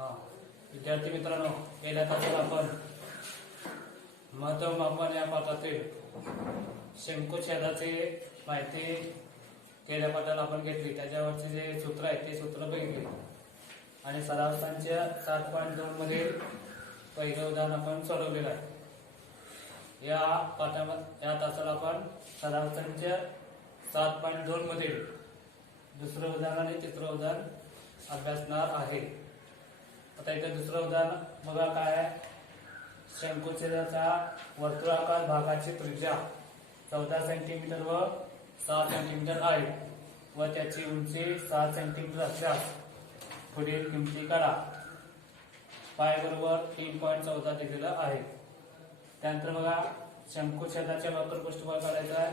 हा विद्यार्थी मित्रांनो, गेल्या तासात आपण महत्त्वमापन या पाठातील शंकुछेदाची माहिती गेल्या पाठात आपण घेतली. त्याच्यावरचे जे सूत्र आहेत ते सूत्र बघितले आणि सरासरीच्या 7.2 मधील पहिलं उदाहरण आपण सोडवलेलं आहे. या पाठामध्ये या तासात आपण सरासरीच्या 7.2 मधील दुसरं उदाहरण आणि तिसरं उदाहरण अभ्यासणार आहे. आता इथे दुसरं उदाहरण बघा काय आहे. शंकुछेदाच्या वर्तुळाकार भागाची त्रिज्या 14 सेंटीमीटर व 6 सेंटीमीटर आहे व त्याची उंची 6 सेंटीमीटर असल्यास पुढील किमती काढा. पाय बरोबर 3.14 दिलेलं आहे. त्यानंतर बघा शंकुछेदाचे वक्र पृष्ठफळ काढायचं आहे,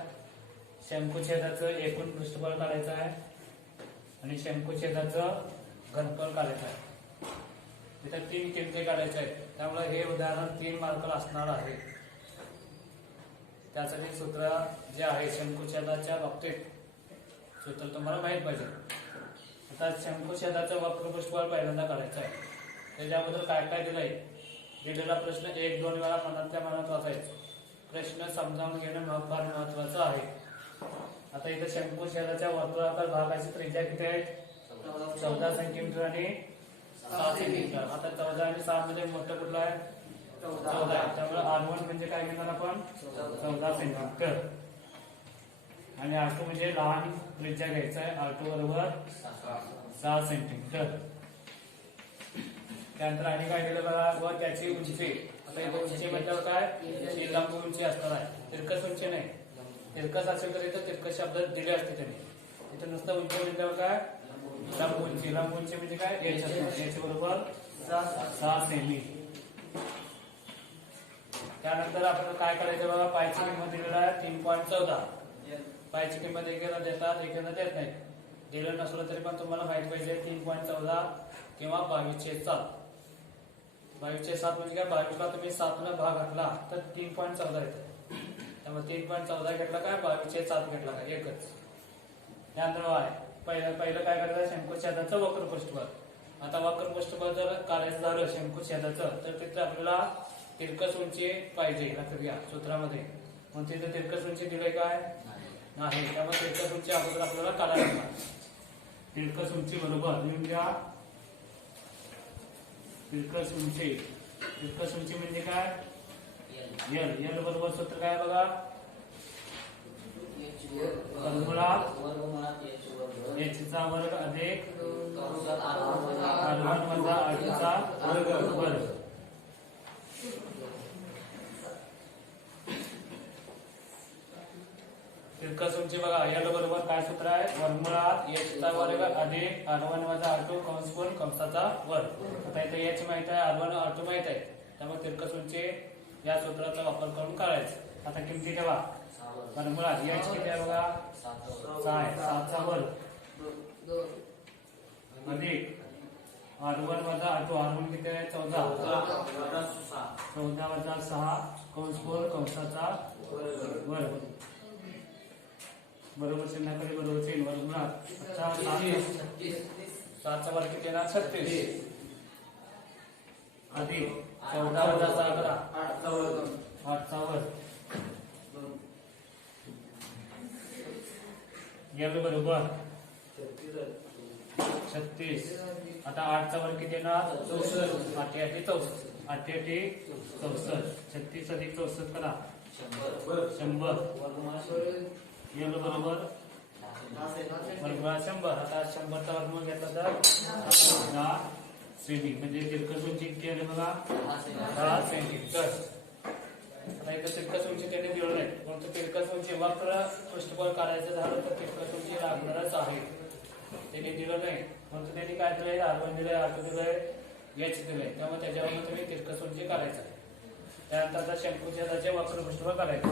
शंकुछेदाचं एकूण पृष्ठफळ काढायचं आहे आणि शंकुछेदाचं घनफळ काढायचं आहे. इथे 3 किमती काढायच्या आहेत. त्यामुळे हे उदाहरण 3 मार्काला असणार आहे. त्यासाठी सूत्र जे आहे शंकुछेदाच्या बाबतीत सूत्र तुम्हाला माहित पाहिजे. आता शंकुछेदाचं वक्र पृष्ठफळ पहिल्यांदा काढायचं आहे. त्याच्याबद्दल काय काय दिलंय, दिलेला प्रश्न 1-2 वेळा मनातल्या मनात वाचायचा. प्रश्न समजावून घेणं फार महत्वाचं आहे. आता इथे शंकुछेदाच्या वर्तुळाकार भागाची त्रिज्या किती आहे? 14 सेंटीमीटर आणि 6 सेंटीमीटर. आता 14 आणि 6 मध्ये मोठं कुठलं आहे? 14 आहे. त्यामुळे R1 म्हणजे काय घेणार आपण? 14 सेंटीमीटर आणि R2 म्हणजे लहान त्रिज्या घ्यायचा आहे. R2 बरोबर 6 सेंटीमीटर. त्यानंतर आणि काय दिलं बघा, व त्याची उंची. आता इथे उंची म्हटल्यावर काय? लंब उंची असणार आहे, तिरकस उंची नाही. तिरकस असेल तर इथं तिरकस शब्द दिले असते त्यांनी. इथे नुसतं उंची म्हटल्यावर काय? लंब उंची. लंब उंची म्हणजे काय? याच्या बरोबर 6 सेमी. त्यानंतर आपण काय करायचं बघा, पायची किंमत दिलेला आहे 3.14. पायची किंमत एकेला देतात, एकेला देत नाही. दिलं नसलं तरी पण तुम्हाला माहित पाहिजे 3.14 किंवा 22/7. 22/7 म्हणजे काय? 22ला तुम्ही 7 भाग घातला तर 3.14 येतं. त्यामुळे 3.14 घेतला काय? 22/7 घेतला काय? एकच. त्यानंतर आहे पहिलं काय करायचं? शंकुछेदाचं वक्र पृष्ठफळ. आता वक्र पृष्ठफळ जर काढायचं झालं शंकुछेदाचं तर तिथे आपल्याला तिरकस उंची पाहिजे. लक्षात घ्या सूत्रामध्ये. मग तिथे तिरकस उंची दिले काय? नाही. त्यामुळे तिरकस उंची अगोदर आपल्याला काढायला लागणार. तिरकस उंची बरोबर लिहून घ्या. तिरकस उंची. तिरकस उंची म्हणजे काय? एल बरोबर सूत्र काय बघा? h चा वर्ग अधिक R1 वजा R2 चा वर्ग. तिरकस उंची बघा, एल बरोबर काय सूत्र आहे? वर्गमुळात h चा वर्ग अधिक R1 वजा R2 कंसाचा वर्ग. आता इथे h माहित आहे, R1 R2 माहित आहे. त्यामुळे तिरकस उंची या सूत्राचा वापर करून काढायचं. आता किमती ठेवा. वर्गमुळात h किती आहे बघा? 6 आहे. 7 चा वर्ग अधिक R1 वजा R2. R1 किती आहे? 14. 14 वजा 6 कंसाचा वर्ग बरोबर चिन्हाकडे बरोबर चिन्ह. वर्गमुळात 7 चा वर्ग किती येणार? 36 अधिक 14 वजा 6 8 चा वर्ग. एल बरोबर 36. आता 8 चा वर्ग किती येणार? 64. 8 × 64. 8 × 64. 36 अधिक 64 करा 100. एल बरोबर वर्गमुळात 100. आता 100 चा वर्गमूळ घेतला तर 10 सेमी. म्हणजे तिरकस उंची किती आहे बघा? 10 सेंटीमीटर. आता इथं तिरकस उंची त्यांनी दिलं नाही, परंतु तिरकस उंची वक्र पृष्ठफळ काढायचं झालं तर तिरकस उंची लागणारच आहे. त्यांनी दिलं नाही, परंतु त्यांनी काय दिलंय? R1 दिलंय, R2 दिलंय, h दिलंय. त्यामुळे त्याच्यावर तुम्ही तिरकस उंची काढायचं. त्यानंतर आता शंकुछेदाचे वक्र पृष्ठफळ काढायचं.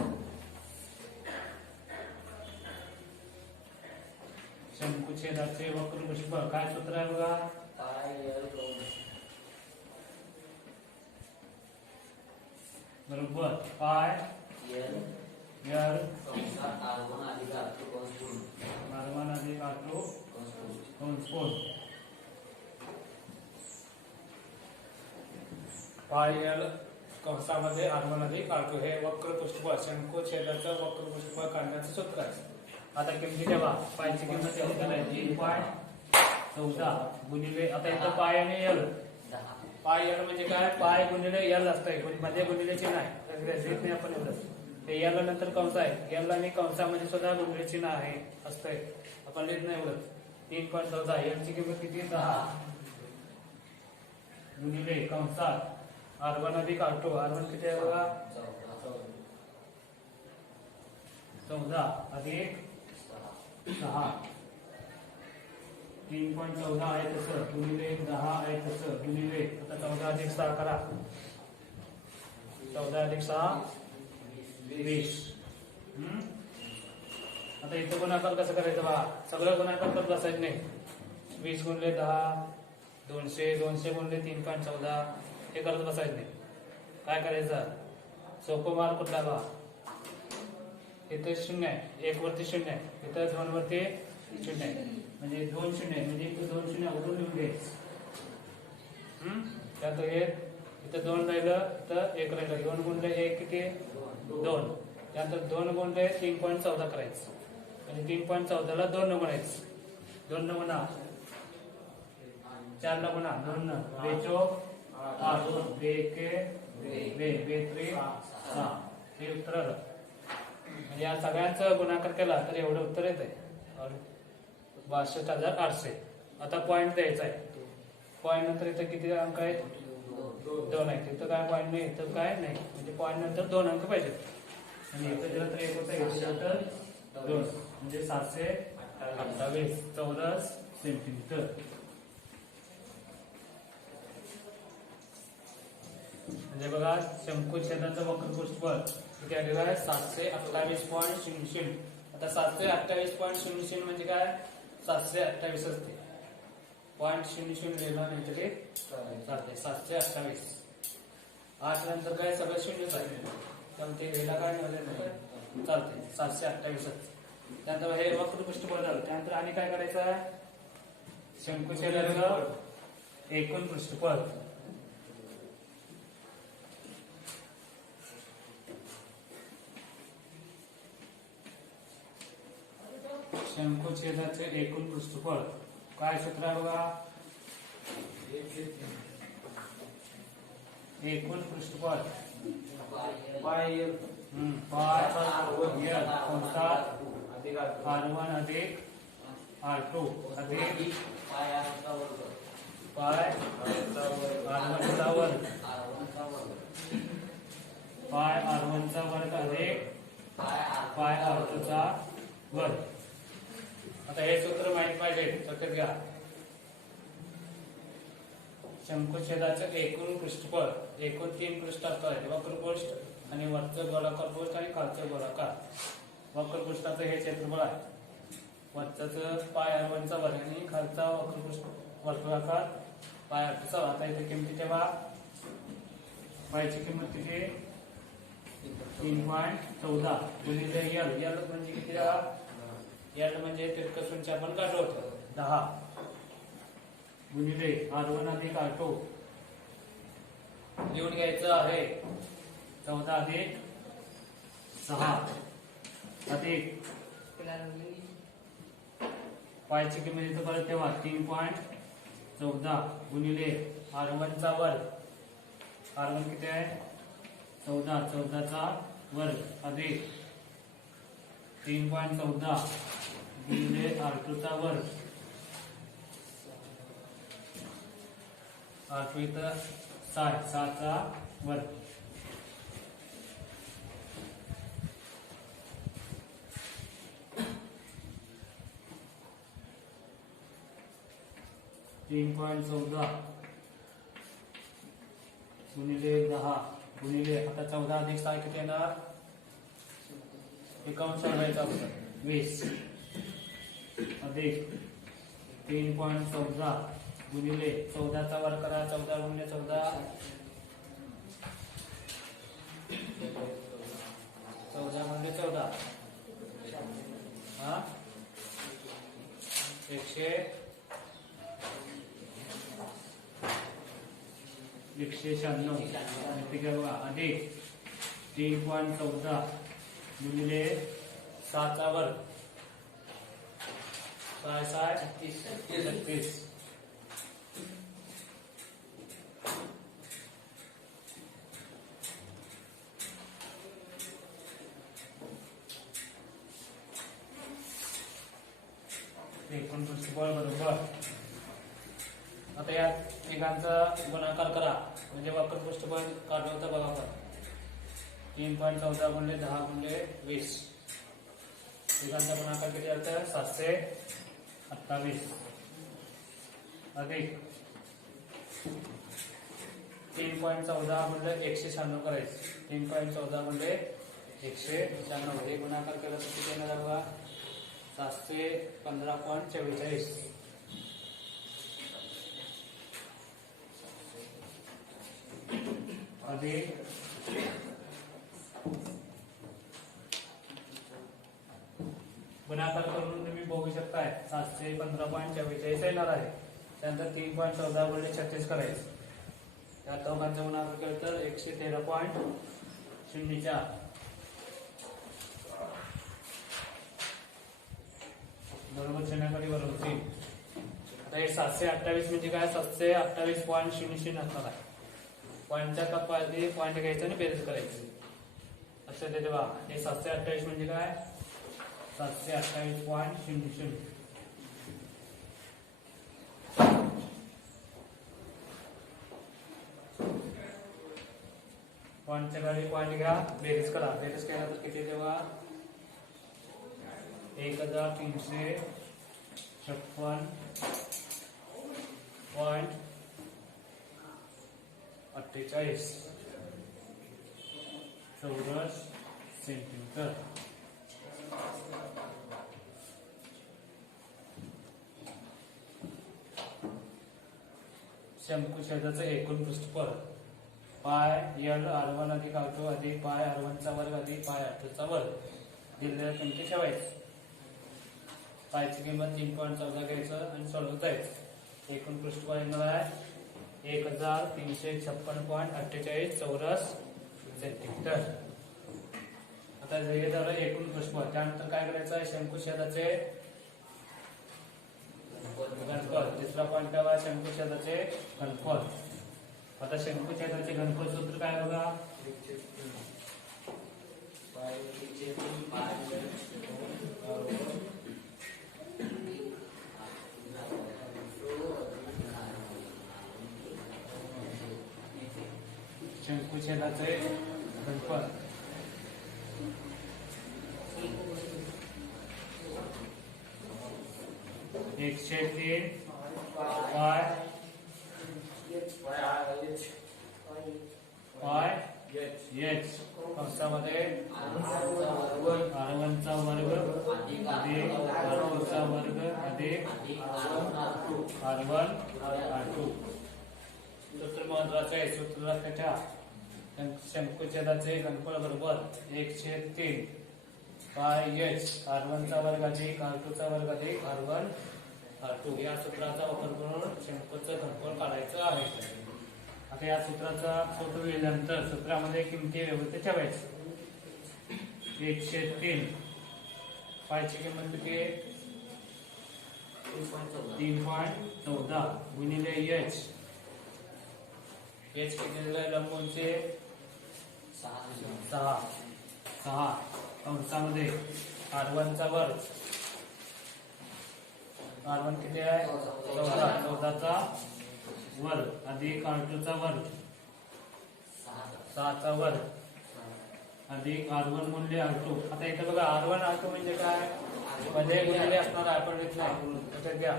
शंकुछेदाचे वक्र पृष्ठफळ काय सूत्र आहे बघा? बरोबर पाय एल R1 अधिक R2 कंस पूर्ण. पाय एल कंसामध्ये R1 अधिक R2 हे वक्र पृष्ठफळ शंकुछेदाचं वक्र पृष्ठफळ काढण्याचं सूत्र आहे. आता किमती ठेवा. पायची किंमत किती करायची 3.14 गुणिले आता इथं पाय आणि एल. पाय एल म्हणजे काय पाय गुणिले एल असतंय मध्ये गुणिले चिन्ह आहे लिहित नाही आपण एवढं. ते एल नंतर कंस आहे एल आणि कंसामध्ये सुद्धा गुणिले चिन्ह आहे असतंय आपण लिहित नाही एवढं. 3.14 एलची किंमत किती 10 गुणिले कंसात R1 अधिक R2 R1 किती आहे बघा 14 अधिक 6 3.14 आहे तसं गुणिले 10 आहे तसं गुणिले आता 14 अधिक 6 करा 14 अधिक 6 20. आता इथं गुणाकार कसं करायचं बघा सगळं गुणाकार करत बसायचं नाही. 20 गुणिले 10 200 200 गुणिले 3.14 हे करत बसायचं नाही. काय करायचं सोपं मार्क कुठला बघा इथे 0 आहे 1 वरती 0 आहे इथं 2 वरती 0 आहे म्हणजे 2 0 आहे म्हणजे इथं 2 0 उडून लिहून घ्यायचं. त्यात इथं 2 राहिलं तर 1 राहिलं 2 गुणले 1 किती 2 त्यानंतर 2 गुणले 3.14 करायचं म्हणजे 3.14 ला 2 न गुणायचं 2 न गुणा 4 ला गुणा 2 न बेचो 8 बेके बे बेत्री 6 हे उत्तर आलं. म्हणजे या सगळ्यांचं गुणाकार केला तर एवढं उत्तर येत आहे 62,800. आता पॉईंट द्यायचा आहे. पॉईंट नंतर इथं किती अंक आहेत 2 आहेत. इथं काय पॉईंट नाही इथं काय नाही म्हणजे पॉईंट नंतर 2 अंक पाहिजेत. म्हणजे इथं दिलं तर 1 होतं इथं तर 2 म्हणजे 728 चौरस सेंटीमीटर. म्हणजे बघा शंकुछेदाचं वक्र पृष्ठफळ किती आलेलं आहे 728.00. आता 728.00 म्हणजे काय 728 असते 0.00 लिहिला नाही तरी चालते 728. 8 नंतर काय सगळं शून्यच आहे त्यामुळे ते लिहिला काय नाही चालते 728. त्यानंतर हे वक्र पृष्ठफळ झालं. त्यानंतर आणि काय करायचं आहे शंकुछेदाचं एकूण पृष्ठफळ शंकुछेदाचे एकूण पृष्ठफळ काय सूत्र आहे बघा एकूण पृष्ठफळ पाय कंसात R1 अधिक R2 अधिक पाय R1 चा वर्ग पाय R1 चा वर्ग अधिक पाय R2 चा वर्ग. आता हे सूत्र माहित पाहिजे लक्षात घ्या. शंकुछेदाचं एकूण पृष्ठफळ एकूण 3 पृष्ठ असतात वक्रपृष्ठ आणि वरचं गोलाकार पृष्ठ आणि खालचं गोलाकार. वक्रपृष्ठाचं हे क्षेत्रफळ आहे वरचं पाय R1 चा वर्ग आणि खालचा वक्रपृष्ठ वर्तुळाकार पाय R2 चा. आता इथे किमती ठेवा. पायची किंमत किती 3.14 गुणिले एल एल म्हणजे किती एल म्हणजे तिरकसूनचे आपण काढलं होतं 10 गुणिले R1 अधिक R2 लिहून घ्यायचं आहे 14 अधिक 6 अधिक पायची किंमत इथं परत ठेवा 3.14 गुणिले R1 चा वर्ग R1 किती आहे 14 चा वर्ग अधिक 3.14 गुणिले R2 चा वर्ग R2 इथं 6 चा वर्ग 3.14 गुणिले 10 गुणिले आता 14 अधिक 6 किती येणार 20 अधिक 3.14 गुणिले 14 चा वर्ग करा 14 गुणिले 14 गुणिले 14 हा 100 196 बघा अधिक 3.14 गुणिले 6चा वर्ग 36. एकूण पृष्ठफळ बरोबर. आता यात एकांचा गुणाकार करा म्हणजे वक्र पृष्ठफळ काढलं होतं बघा आपण 3.14 गुणिले 10 गुणिले 20. एकांचा गुणाकार किती होतं 728 अधिक 3.14 गुणिले 196 करायचं. 3.14 गुणिले 196 हे गुणाकार केला तर किती येणार बघा 715.44 अधिक गुणाकार करून तुम्ही बघू शकताय 715.44 येणार आहे. त्यानंतर 3.14 गुणिले 36 करायचं. या दोघांचा गुणाकार केलं तर 113.04 बरोबर चिन्हाखाली बरोबर 3. आता हे 728 म्हणजे काय 728.00 असणार आहे. पॉईंटच्या कप्पामध्ये पॉईंट घ्यायचा आणि बेरीज करायची असं ते तेव्हा हे 728 म्हणजे काय 728.00. पॉईंटच्या खाली पॉईंट घ्या बेरीज करा. बेरीज केला तर किती तेव्हा 1356.48 चौरस सेंटीमीटर. शंकुछेदाचं एकूण पृष्ठफळ पाय एल r1 अधिक r2 अधिक पाय r1 चा वर्ग अधिक पाय r2 चा वर्ग दिलेल्या किमती ठेवायचं. पायची किंमत 3.14 घ्यायचं आणि सोडवत जायचं. एकूण पृष्ठफळ येणार आहे 1356.48 चौरस सेंटीमीटर. आता हे झालं एकूण पृष्ठफळ. त्यानंतर काय करायचं आहे शंकुछेदाचे घनफळ. तिसरा पॉईंट काय आहे शंकुछेदाचे घनफळ. आता शंकुछेदाचे घनफळ सूत्र काय बघा शंकुछेदाचे घनफळ 103 पाय एच कंसामध्ये r1 चा वर्ग अधिक r2 चा वर्ग अधिक r1 r2. सूत्र महत्वाचं आहे. सूत्र लक्षात ठेवा. शंकुछेदाचे घनफळ बरोबर 103 पाय एच r1 चा वर्ग अधिक r2 चा वर्ग अधिक r1 r2 या सूत्राचा वापर करून शंकूचं घनफळ काढायचं आहे. आता या सूत्राचा सूत्र लिहिल्यानंतर सूत्रामध्ये किमती व्यवस्थित ठेवायचं. 103 पायची किंमत किती 3.14 गुणिले एच किती लंबूंचे 6 कंसामध्ये r1 चा वर्ग r1 किती आहे 14 चा वर्ग अधिक r2 चा वर्ग 6 चा वर्ग अधिक r1 गुणिले r2. आता इथे बघा r1 r2 म्हणजे काय मध्ये गुणिले असणार आपण येत नाही लक्षात घ्या.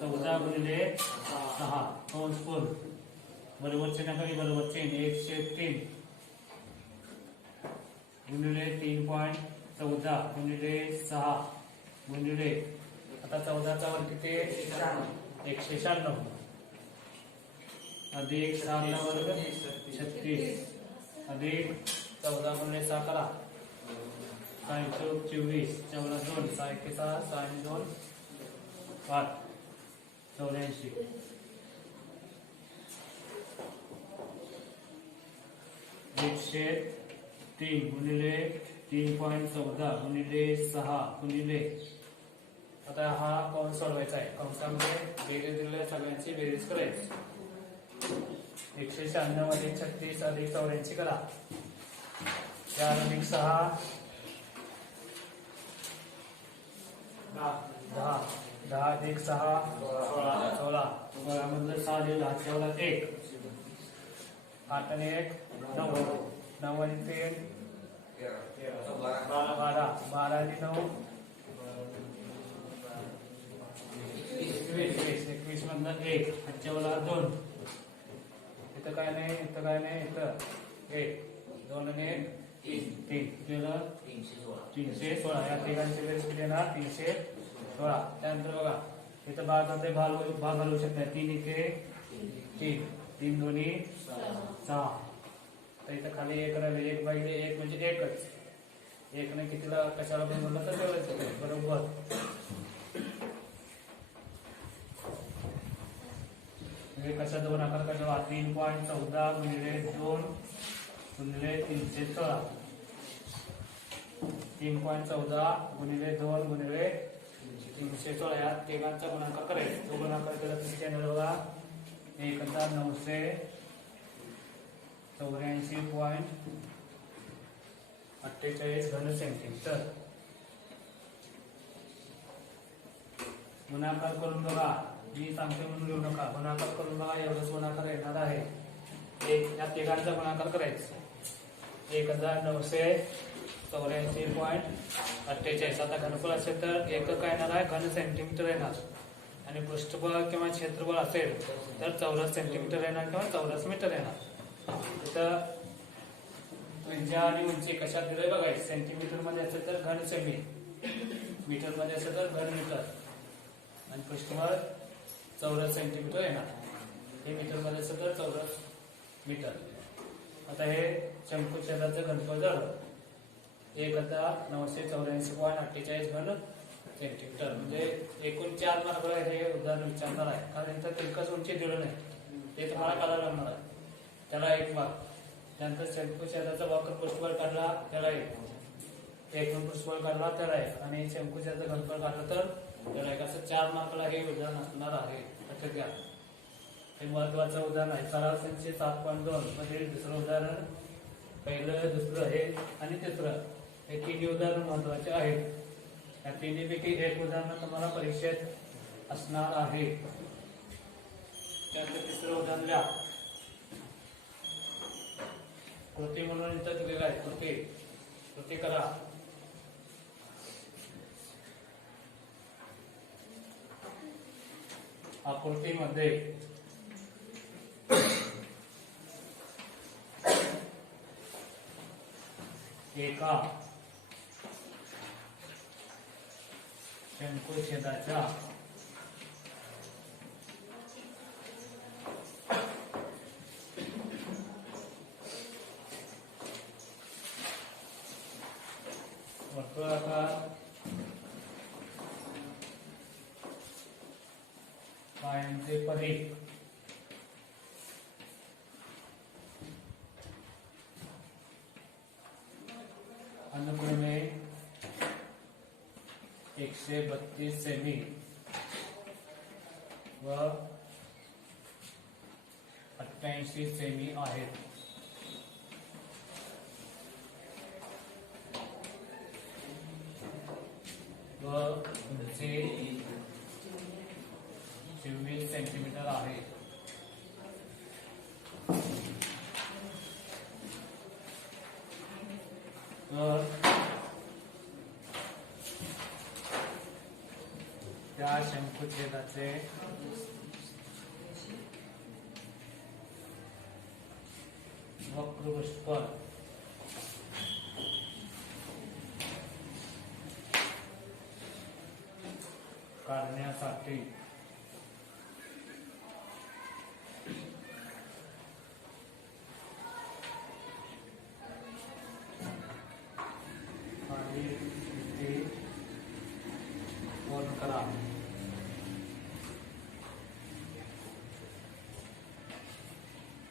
14 गुणिले 6 कंस पूर्ण बरोबर चिन्हाखाली बरोबर चिन्ह 103 गुणिले 3.14 गुणिले 6 गुणिले आता 14 चा वर्ग किती 196 अधिक 6 चा वर्ग 36 अधिक 14 गुणिले 6 करा 24 14 2 6 1 6 6 2 5 84 103 गुणिले 3.14 गुणिले 6 गुणिले, आता हा कंस सोडवायचा आहे. कंसामध्ये बेरीज दिलेल्या सगळ्यांची बेरीज करायची. 196 + 36 + 84 करा. 4 + 6 10, 10 + 6 16, 16 मधलं 6 लिहिलं, हातच्या वरात 1, 8 आणि 1 9, 9 आणि 3 12, 12 आणि 9 21 मधलं 1, हातच्या वरात 2, इथं काय नाही, इथं काय नाही, इथं 1, 2 आणि 1 3, केलं 316. या तिघांची बेरीज किती येणार? 316. त्यानंतर बघा इथं भागाचे भाग घालू शकता. 3 एके 3, 3 दोन्ही 6. तर इथं खाली 1 राहिले, 1 भागिले 1 म्हणजे 1च. 1 ने कितीला कशाला पण बोललं तर तेवढंच येते, बरोबर. म्हणजे कशाचा गुणाकार करावा? 3.14 गुणिले 2 गुणिले 316. 3.14 गुणिले 2 गुणिले 316 या तिघांचा गुणाकार करायचा. तो गुणाकार केला तर किती येणार बघा? 1984.48 घन सेंटीमीटर. गुणाकार करून बघा, मी सांगते म्हणून लिहू नका. गुणाकार करून बघा, एवढंच गुणाकार येणार आहे. या तिघांचा गुणाकार करायचा. 1984.48. आता घनफळ असेल तर एकक काय येणार आहे? घन सेंटीमीटर येणार. आणि पृष्ठबळ किंवा क्षेत्रफळ असेल तर चौरस सेंटीमीटर येणार किंवा चौरस मीटर येणार. इथं त्रिज्या आणि उंची कशात दिलंय बघायचं. सेंटीमीटर मध्ये असेल तर घन सेमी, मीटर मध्ये असेल तर घन मीटर, आणि पृष्ठबळ चौरस सेंटीमीटर येणार. हे मीटर मध्ये असेल तर चौरस मीटर. आता हे शंकुच्छेदाचं घनफळ झालं 1984.48 घन सेंटीमीटर. म्हणजे एकूण 4 मार्क हे उदाहरण विचारणार आहे. कारण इथं तितकंच उंची दिलं नाही, ते तुम्हाला काढायला लागणार आहे. त्याला 1 मार्क. त्यानंतर शंकुच्छेदाचा वक्र पृष्ठबळ काढला त्याला 1, एकूण पृष्ठबळ काढला त्याला 1, आणि शंकुच्छेदाचं घनफळ काढलं तर त्याला 1. असं 4 मार्कला हे उदाहरण असणार आहे. लक्षात घ्या, हे महत्वाचं उदाहरण आहे. सराव संख्ये 7.2 मध्ये दुसरं उदाहरण, पहिलं, दुसरं हे आणि तिसरं, हे तिन्ही उदाहरण महत्वाचे आहेत. या तिन्हीपैकी एक उदाहरण तुम्हाला परीक्षेत असणार आहे. त्यानंतर तिसरं उदाहरण लिहा. कृती म्हणून इथं दिलेलं आहे. कृती करा. आकृतीमध्ये एका शंकुच्छेदाच्या वर्तुळाकार पायांचे परिघ अनुक्रमे 132 सेमी व 88 सेमी आहेत. व उंची 24 सेंटीमीटर आहे. तर त्या शंकुच्छेदाचे वक्र पृष्ठफळ काढण्यासाठी फोन करा.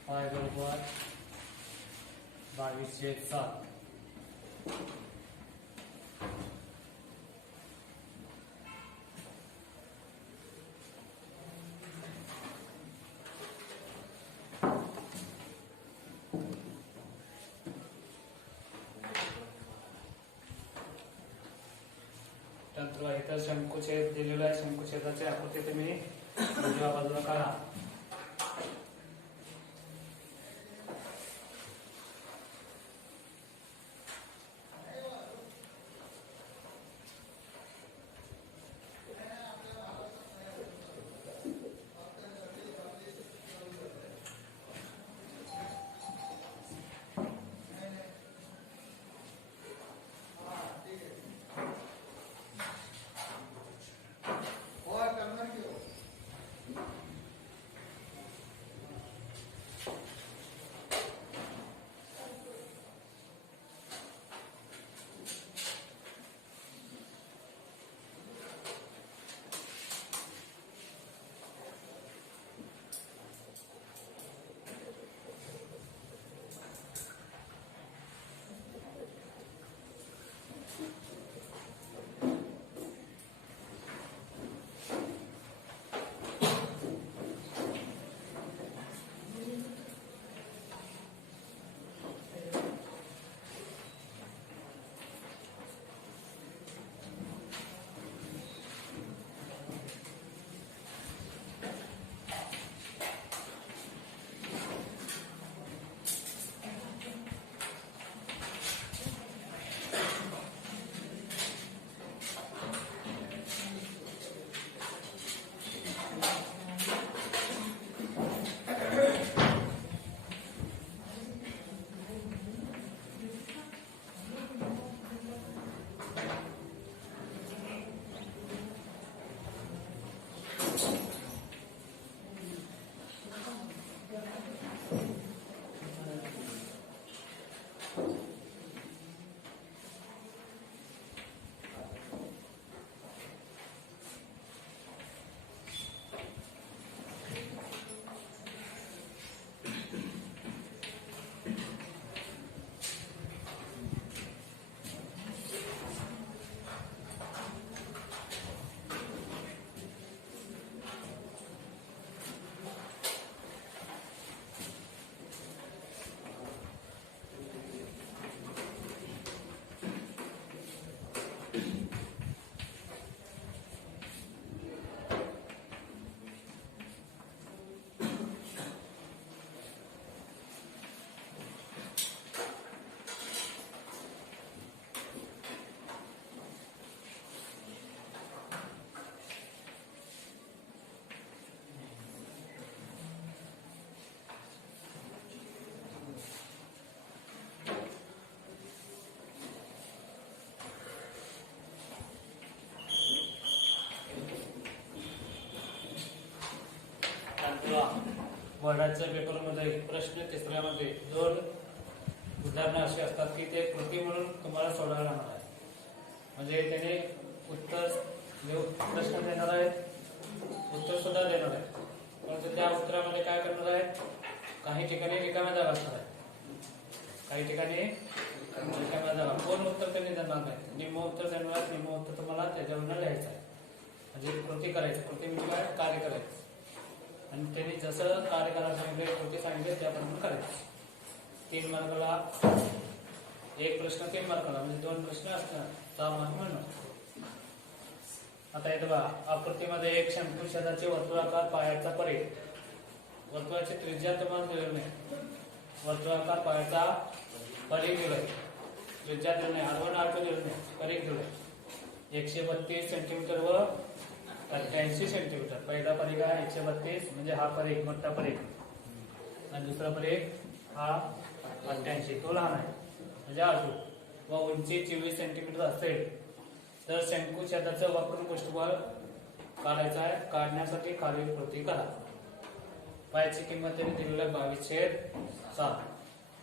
पाय बरोबर 22/7. त्यानंतर इथं शंकुछेद दिलेला आहे. शंकुछेदाची आकृती तुम्ही उजव्या बाजूला काढा. बोर्डाच्या पेपरमध्ये प्रश्न तिसऱ्यामध्ये दोन उदाहरणं अशी असतात की ते कृती म्हणून तुम्हाला सोडवायला लागणार आहे. म्हणजे त्याने उत्तर प्रश्न देणार आहे, उत्तर सुद्धा देणार आहे, परंतु त्या उत्तरामध्ये काय करणार आहे, काही ठिकाणी रिकाम्या जागा असणार आहे, काही ठिकाणी रिकाम्या जागा. कोण उत्तर त्यांनी देणार नाही, निम्म उत्तर देणार आहे, निम्म उत्तर तुम्हाला त्याच्यावरून लिहायचं आहे. म्हणजे कृती करायची. कृती म्हणजे काय, कार्य करायचं. आणि त्यांनी जसं कार्य करायला सांगितलं, कृती सांगितले त्याप्रमाणे करायचं. 3 मार्काला एक प्रश्न, 3 मार्काला म्हणजे 2 प्रश्न असणार, 6 मार्क मिळणार. आता इथं बघा, आकृतीमध्ये एक शंकुछेदाचे वर्तुळाकार पायाचा परिघ, वर्तुळाची त्रिज्या तुम्हाला दिलेली नाही, वर्तुळाकार पायाचा परिघ दिलाय, त्रिज्या दिली नाही, R1 R2 दिलं नाही, परिघ दिलाय 132 सेंटीमीटर व 88 सेंटीमीटर. पहिला परिघ आहे 132 म्हणजे हा परिघ मोठा परिघ, आणि दुसरा परिघ हा 88 तो लहान आहे म्हणजे R2, व उंची 24 सेंटीमीटर असेल तर शंकुछेदाचं वापरून पृष्ठभाग काढायचा आहे. काढण्यासाठी खालील कृती करा. पायाची किंमत त्यांनी दिलेली आहे 22/7.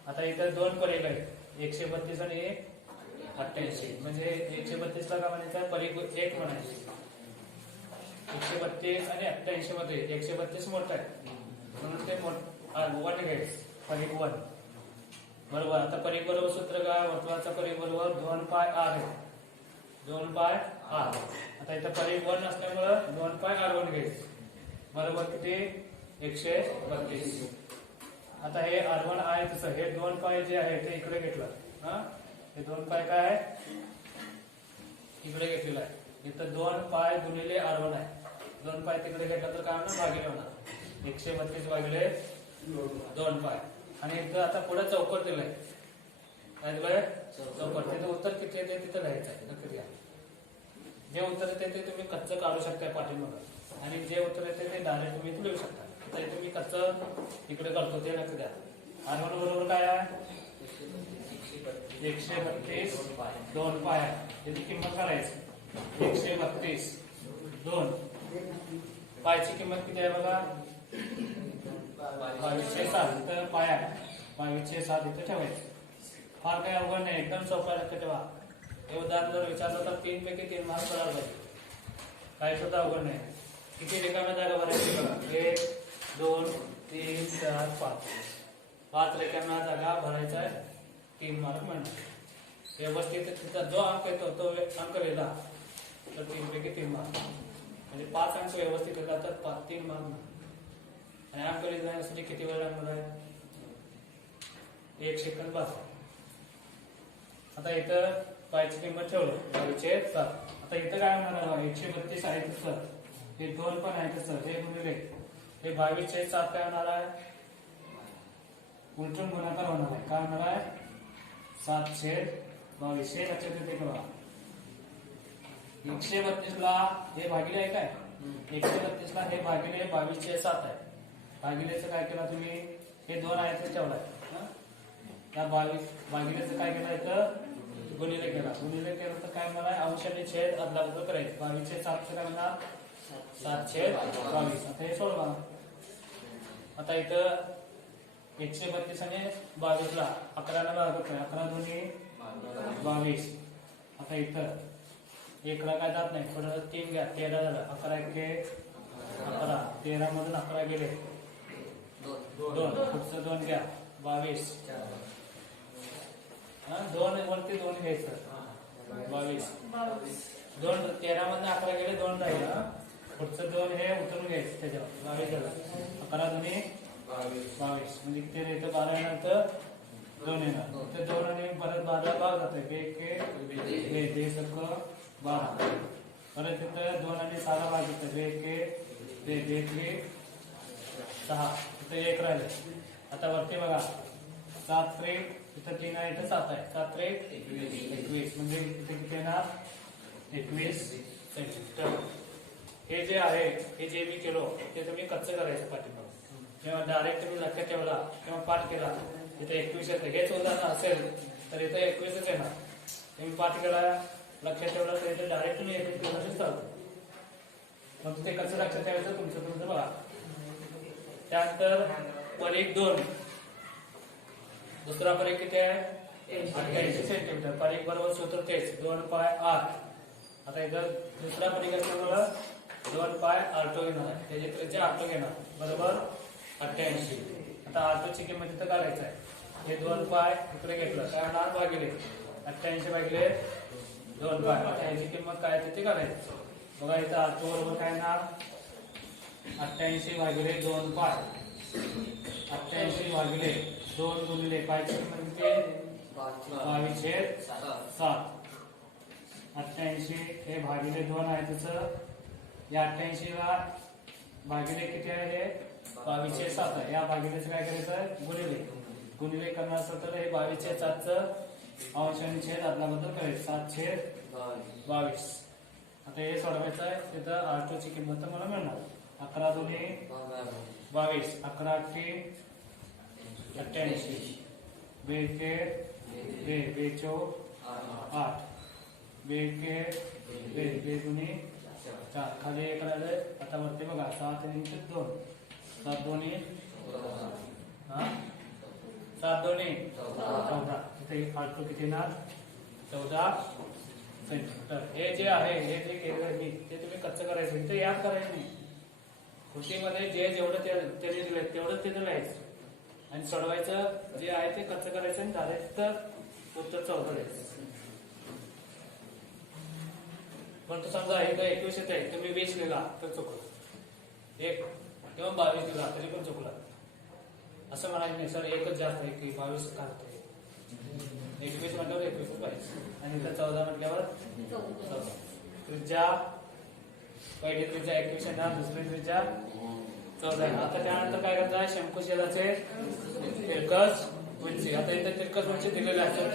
आता इथं 2 परिघ आहेत, 132 आणि 88. म्हणजे 132 ला काय म्हणायचं, परिघ 1 म्हणायचं. 132 आणि 88 मध्ये 132 मोठा आहे म्हणून ते 1 घ्यायचं, परिघ 1. बरोबर. आता परिघ बरोबर सूत्र काय? वर्तुळाचा परिघ बरोबर 2 पाय r आहे. 2 पाय r. आता इथं परिघ 1 असल्यामुळं 2 पाय r1 घ्यायचं. बरोबर किती? 132. आता हे r1 आहे तसं हे 2 पाय जे आहे ते इकडे घेतलं. हा, हे 2 पाय काय आहे? इकडे घेतलेलं आहे. इथं 2 पाय गुणिले r1 आहे. 2 पाय तिकडे घेतला तर काय होणार? भागिले होणार. 132 भागिले 2 पाय. आणि इथं आता पुढे चौकट दिलंय. काय दिलंय? चौकट. तिथं उत्तर किती येते तिथं लिहायचं आहे. लक्षात घ्या. जे उत्तर येते ते तुम्ही कच्चं काढू शकता पाठीमागं आणि जे उत्तर येते ते डायरेक्ट तुम्ही इथे लिहू शकता. आता इथे मी कच्चं इकडे करतो ते लक्ष द्या. r1 बरोबर काय आहे? 132 2 पाय. याची किंमत करायची 132 2 पायची किंमत किती आहे बघा? 2207. तर पाय आहे 2207 इथे ठेवायचं. फार काही अवघड नाही, एकदम सोपं आहे. लक्षात ठेवा. हे उदाहरण जर विचारलं तर 3 पैकी 3 मार्क पडायला पाहिजे. काही सुद्धा अवघड नाही. किती रिकाम्या जागा भरायची बघा? 1 2 3 4 5. 5 रिकाम्या जागा भरायचा आहे. 3 मार्क मिळणार. व्यवस्थित तिथं जो अंक येतो तो अंक लिहिला तर 3 पैकी 3 मार्क. म्हणजे 5 अंक व्यवस्थित लिहिला तर 3 मार्क. आणि अंक लिहिण्यासाठी किती वेळ लागणार आहे? 1 सेकंद बस. आता इथं पायची किंमत ठेवलं 2207. आता इथं काय होणार? 132 आहे तसं, हे 2 पण आहे तसं, हे गुणिले हे 2207 काय होणार आहे? उलटून गुणाकार होणार आहे. काय होणार आहे? 7/22. हे लक्षात येते का? 132 ला हे भागिले आहे काय? 132 ला हे भागिले 2207 आहे. भागिलेचं काय केलं तुम्ही? हे 2 आहे ते ठेवलाय. त्या 22 भागिलेचं काय केलं? इथं गुणिले केला. गुणिले केलं तर काय मला? अंशाने छेद अदलाबदल करायचं. 22/7 काय म्हणणार? 7/22. आता हे सोडवा. आता इथं 132 आणि 22 ला 11 ला भागत नाही. 11 दोन्ही 22. आता इथं 1 ला काय जात नाही. पुढे 3 घ्या. 13 झालं. 11 1 11. 13 मधून 11 गेले 2. पुढचं 2 घ्या. 22. 2 वरती 2 घ्यायचं. 22. 2 13 मधून 11 गेले 2 राहिले. पुढचं 2 हे उतरून घ्यायचं त्याच्यावर. 22 झालं. 11 दोन्ही 22. म्हणजे किती येतं? 12 येणार तर 2 येणार. तर 2 आणि परत 12 भाग जातोय. 1 1 सारखं 12. परत तिथं 2 आणि 6 भाग येतं. 1 1 6. इथं 1 राहिलं. आता वरती बघा 7 3 इथं 3 आहे इथं 7 आहे. 7 3 21. म्हणजे इथे किती येणार? 21 सेंटीमीटर. हे जे आहे हे जे मी केलो ते तुम्ही कच्चं करायचं पाठीमागं. किंवा डायरेक्ट तुम्ही लक्षात ठेवला किंवा पाठ केला इथे 21 येतं. हेच उदाहरण असेल तर इथं 21च येणार. तुम्ही पाठ केला लक्षात ठेवला तर इथे डायरेक्ट तुम्ही 21 केलं चालतं. मग ते कसं लक्षात ठेवायचं तुमचं बघा. त्यानंतर परिघ 2. दुसरा परिघ किती आहे? 88 सेंटीमीटर. परिघ बरोबर सूत्र तेच 2 पाय r. आता इथं दुसरा परिघ असल्यामुळं 2 पाय r2 घेणार आहे. त्याची त्रिज्या r2 घेणार. बरोबर 88. आता r2 ची किंमत इथं काढायचं आहे. हे 2 पाय इकडे घेतलं काय होणार? भागिले 88 भागिले 2 पाय. आता ह्याची किंमत काय ते काढायचं. बघा इथं r2 बरोबर काय येणार? 88 भागिले 2 पाय. 88 भागिले 2 गुणिले पायची किंमत किती? 22/7. 88 हे भागिले 2 आहे तसं. या 88 ला भागिले किती आहे? हे 22/7 आहे. या भागिलेचं काय करायचं? गुणिले करणार असेल तर हे 22/7चं अंश आणि छेद अदलाबदल करायचं. 7/22. आता हे सोडवायचं आहे. तिथं r2 ची किंमत तर मला मिळणार 11 दोन्ही 22. 11 8 88. 2 2 4 8. 2 2 दोन्ही 4. खाली 1 राहिलंय. आता वरती बघा 7 आणि 2. 7 दोन्ही 7 दोन्ही 14. इथे r2 किती येणार? 14 सेंटीमीटर. हे जे आहे हे जे केलं मी ते तुम्ही कच्चं करायचं. इथं याद करायचं नाही. कृतीमध्ये जे जेवढं त्याने दिलं तेवढंच तिथं लिहायचं. आणि सोडवायचं जे आहे ते खर्च करायचं आणि डायरेक्ट उत्तर 14 द्यायचं. परंतु समजा हे काय 21 येत आहे, तुम्ही 20 लिहिला तर चुकलं, 1 किंवा 22 लिहिला तरी पण चुकला. असं म्हणायचं नाही सर एकच जास्त आहे की 22 काढते, 21 म्हटल्यावर 21 पाहिजे आणि इथं 14 म्हटल्यावर 14. त्रिज्या पहिली त्रिज्या 21 येणार, दुसरी त्रिज्या 14 येणार. आता त्यानंतर काय करताय, शंकुछेदाचे तिरकस उंची. आता इथे तिरकस उंची दिलेली आहे,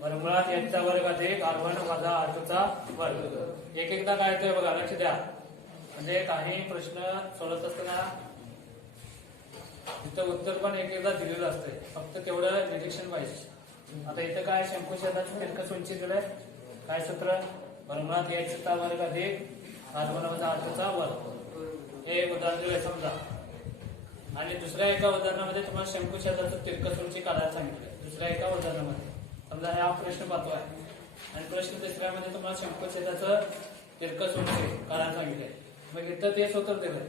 वर्गमुळात h चा वर्ग अधिक r1 वजा r2 चा वर्ग. एक एकदा काय येतोय बघा, लक्ष द्या. म्हणजे काही प्रश्न सोडवत असताना तिथं उत्तर पण एक एकदा दिलेलं असते, फक्त तेवढं निरीक्षण पाहिजे. आता इथं काय शंकुछेदाची तिरकस उंची दिलंय, काय सूत्र, वर्गमुळात h चा वर्ग अधिक r1 वजा r2 चा वर्ग. हे उदाहरण दिलंय समजा. आणि दुसऱ्या एका उदाहरणामध्ये तुम्हाला शंकुछेदाचं तिरकस उंची काढायला सांगितलंय. दुसऱ्या एका उदाहरणामध्ये समजा हा प्रश्न पाहतो आहे आणि प्रश्न तिसऱ्यामध्ये तुम्हाला शंकुछेदाचं तिरकस उंची काढायला सांगितलंय. मग इथं ते सूत्र दिलंय,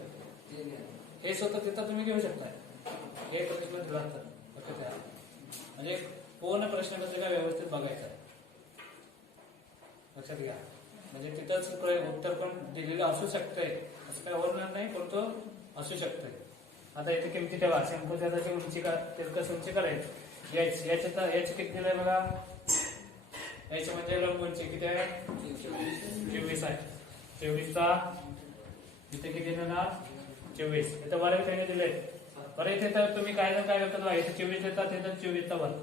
हे सूत्र तिथं तुम्ही घेऊ शकताय. हे प्रश्न दिला तर म्हणजे पूर्ण प्रश्न कसं काय व्यवस्थित बघायचं आहे, लक्षात घ्या. म्हणजे तिथंच उत्तर पण दिलेलं असू शकतंय, असं काही होणार नाही, पण तो असू शकतंय. आता इथे किमती ठेवा, शंकुछेदाची उंची तिरकस उंची करायची. याची किती दिलंय बघा, याची म्हणजे लंब उंची किती आहे, 24 आहे. 24 चा इथे किती देणार, 24. इथं वर्ग त्याने दिले. बरं इथे तर तुम्ही काय करता, इथे 24 देतात, इथं 24 चा वर्ग,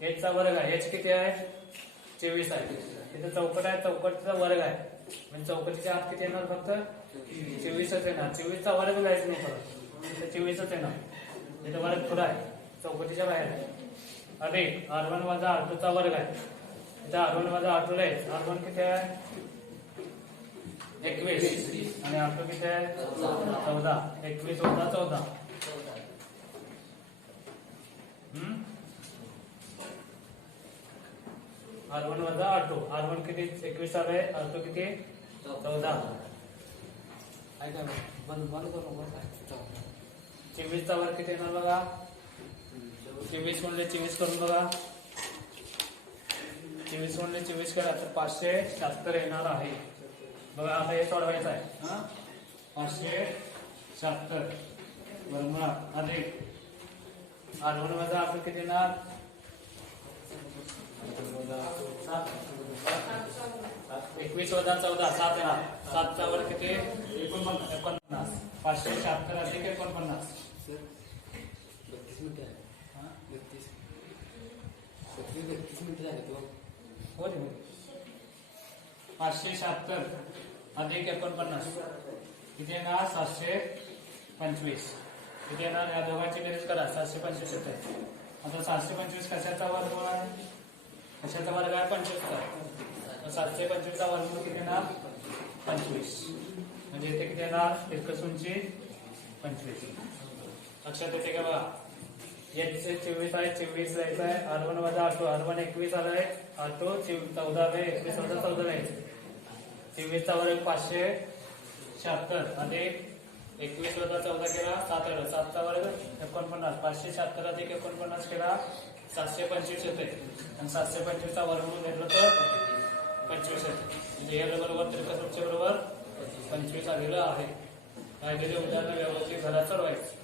h चा वर्ग आहे. h किती आहे, 24 आहे. इथे चौकट आहे, चौकटचा वर्ग आहे, म्हणजे चौकटीच्या आत किती येणार, फक्त 24च येणार. 24 चा वर्ग लिहायचं नाही, परत 24च येणार. इथे वर्ग थोडा आहे, चौकटीच्या बाहेर आहे. अधिक r1 वजा r2 चा वर्ग आहे. इथे r1 वजा r2 आहे. r1 किती आहे, 21 आणि r2 किती आहे, 14. 21 वजा 14. r1 वजा r2. r1 किती 21 आलाय, r2 किती 14. काय काय बंद करू नका. 24 चा वर्ग किती येणार बघा, 24 म्हणले 24 करून बघा, 24 म्हणले 24 करा तर 576 येणार आहे. बघा आता हे सोडवायचं आहे. 576 वर्गमुळात अधिक r1 वजा r2 किती येणार, 21 वजा 14 7 येणार. 7 चा वर्ग किती 49. 576 अधिक 49. 576 अधिक 49 किती येणार, 725. किती येणार, या दोघांची बेरीज करा, 725 येते. आता 725 कशाचा वर्ग आहे, कशाचा वर्ग आहे, 25 चा. 725 चा वर्ग किती येणार, 25. म्हणजे इथे किती येणार, तिरकस उंची 25. लक्षात येते का बघा. h चे 24 आहे, 24 लिहायचं आहे. r1 वजा r2, r1 21 आलाय, r2 14 आहे, 21 वजा 14 लिहायचं. 24 चा वर्ग 576 अधिक 21 वजा 14 केला 7 आलं. 7 चा वर्ग 49. 576 अधिक 49 केला 725 येते. आणि 725 चा वर्ग म्हणून घेतलं तर 25 येते. म्हणजे या बरोबर तिरकस उंची बरोबर 25 आलेलं आहे. राहिलेले उदाहरण व्यवस्थित घरात सोडवायचं.